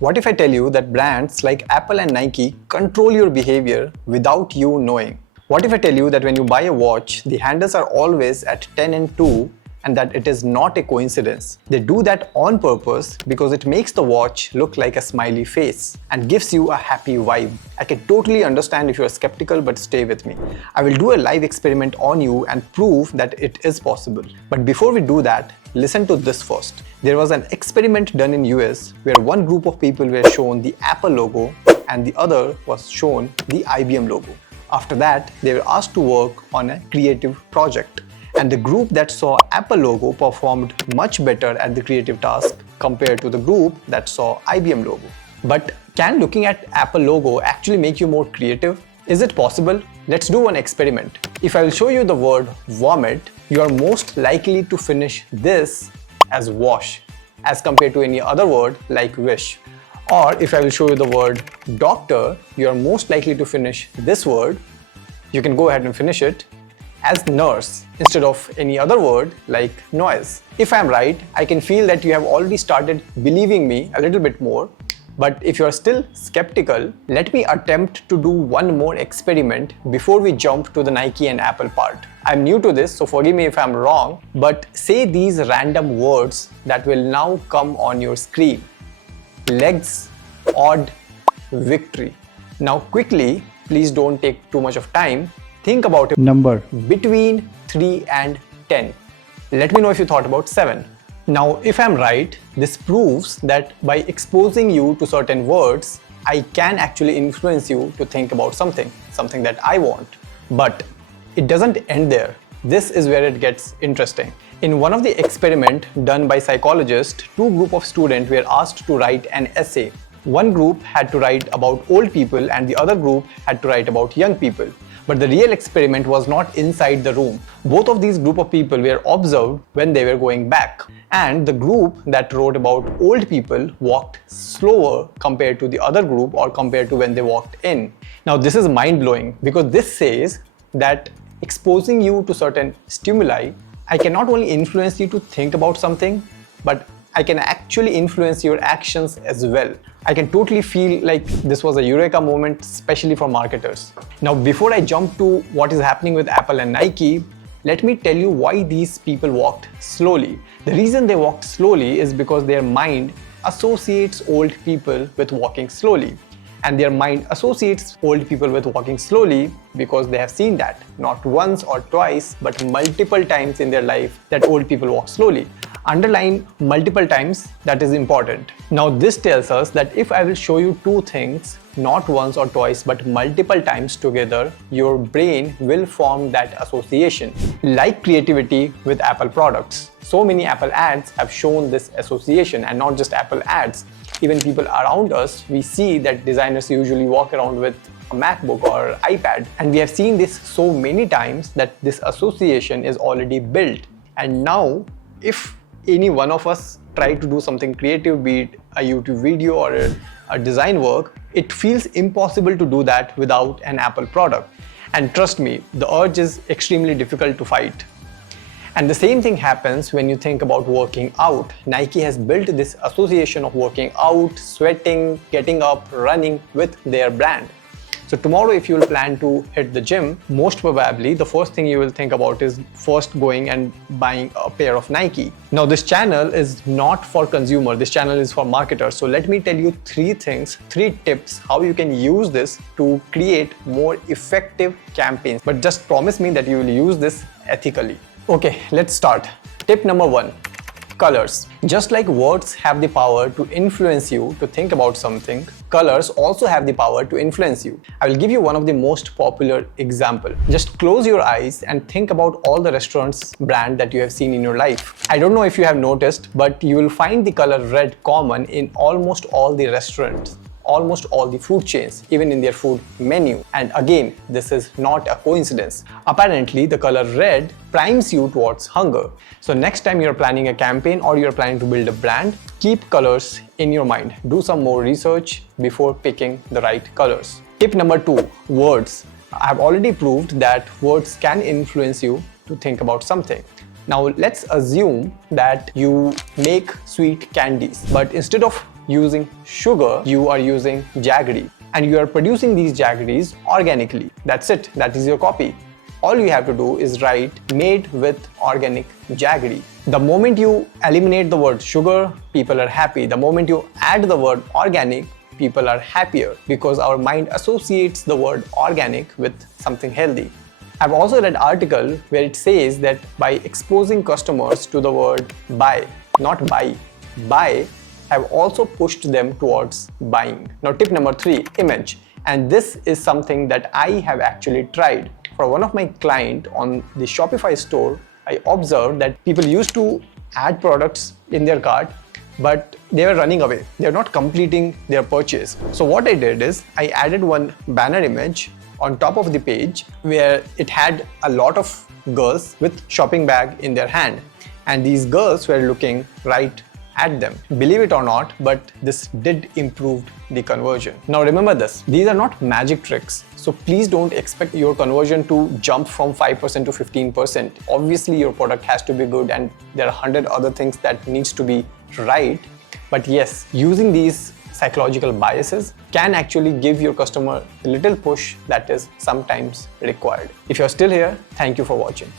What if I tell you that brands like Apple and Nike control your behavior without you knowing? What if I tell you that when you buy a watch, the handles are always at 10 and 2 and that it is not a coincidence? They do that on purpose because it makes the watch look like a smiley face and gives you a happy vibe. I can totally understand if you are skeptical, but stay with me. I will do a live experiment on you and prove that it is possible. But before we do that, listen to this first. There was an experiment done in US where one group of people were shown the Apple logo and the other was shown the IBM logo. After that, they were asked to work on a creative project. And the group that saw Apple logo performed much better at the creative task compared to the group that saw IBM logo. But can looking at Apple logo actually make you more creative? Is it possible? Let's do one experiment. If I will show you the word vomit, you are most likely to finish this as wash as compared to any other word like wish. Or if I will show you the word doctor, you are most likely to finish this word, you can go ahead and finish it, as nurse instead of any other word like noise. If I am right, I can feel that you have already started believing me a little bit more. But if you are still skeptical, let me attempt to do one more experiment before we jump to the Nike and Apple part. I'm new to this, so forgive me if I'm wrong, but say these random words that will now come on your screen. Legs, odd, victory. Now quickly, please don't take too much of time. Think about a number between 3 and 10. Let me know if you thought about 7. Now, if I'm right, this proves that by exposing you to certain words, I can actually influence you to think about something that I want. But it doesn't end there. This is where it gets interesting. In one of the experiments done by psychologists, two groups of students were asked to write an essay. One group had to write about old people and the other group had to write about young people. But the real experiment was not inside the room. Both of these group of people were observed when they were going back. And the group that wrote about old people walked slower compared to the other group or compared to when they walked in. Now this is mind-blowing because this says that exposing you to certain stimuli, I can not only influence you to think about something, but I can actually influence your actions as well. I can totally feel like this was a eureka moment, especially for marketers. Now, before I jump to what is happening with Apple and Nike, let me tell you why these people walked slowly. The reason they walked slowly is because their mind associates old people with walking slowly. And their mind associates old people with walking slowly because they have seen that not once or twice, but multiple times in their life that old people walk slowly. Underline multiple times, that is important. Now this tells us that if I will show you two things, not once or twice, but multiple times together, your brain will form that association. Like creativity with Apple products. So many Apple ads have shown this association, and not just Apple ads. Even people around us, we see that designers usually walk around with a MacBook or iPad. And we have seen this so many times that this association is already built. And now, if any one of us try to do something creative, be it a YouTube video or a design work, it feels impossible to do that without an Apple product. And trust me, the urge is extremely difficult to fight. And the same thing happens when you think about working out. Nike has built this association of working out, sweating, getting up, running with their brand. So tomorrow, if you will plan to hit the gym, most probably the first thing you will think about is first going and buying a pair of Nike. Now this channel is not for consumer, this channel is for marketers. So let me tell you three tips how you can use this to create more effective campaigns. But just promise me that you will use this ethically. Okay, let's start. Tip number 1. Colors. Just like words have the power to influence you to think about something, colors also have the power to influence you. I will give you one of the most popular example. Just close your eyes and think about all the restaurants brand that you have seen in your life. I don't know if you have noticed, but you will find the color red common in almost all the restaurants, almost all the food chains, even in their food menu. And again, this is not a coincidence. Apparently, the color red primes you towards hunger. So next time you're planning a campaign or you're planning to build a brand, keep colors in your mind. Do some more research before picking the right colors. Tip number 2, words. I have already proved that words can influence you to think about something. Now let's assume that you make sweet candies, but instead of using sugar, you are using jaggery. And you are producing these jaggeries organically. That's it, that is your copy. All you have to do is write made with organic jaggery. The moment you eliminate the word sugar, people are happy. The moment you add the word organic, people are happier because our mind associates the word organic with something healthy. I've also read an article where it says that by exposing customers to the word buy, not buy, have also pushed them towards buying. Now tip number 3, image. And this is something that I have actually tried. For one of my clients on the Shopify store, I observed that people used to add products in their cart, but they were running away. They're not completing their purchase. So what I did is I added one banner image on top of the page where it had a lot of girls with shopping bag in their hand. And these girls were looking right at them. Believe it or not, but this did improve the conversion. Now remember this, these are not magic tricks. So please don't expect your conversion to jump from 5% to 15%. Obviously your product has to be good and there are 100 other things that needs to be right. But yes, using these psychological biases can actually give your customer a little push that is sometimes required. If you're still here, thank you for watching.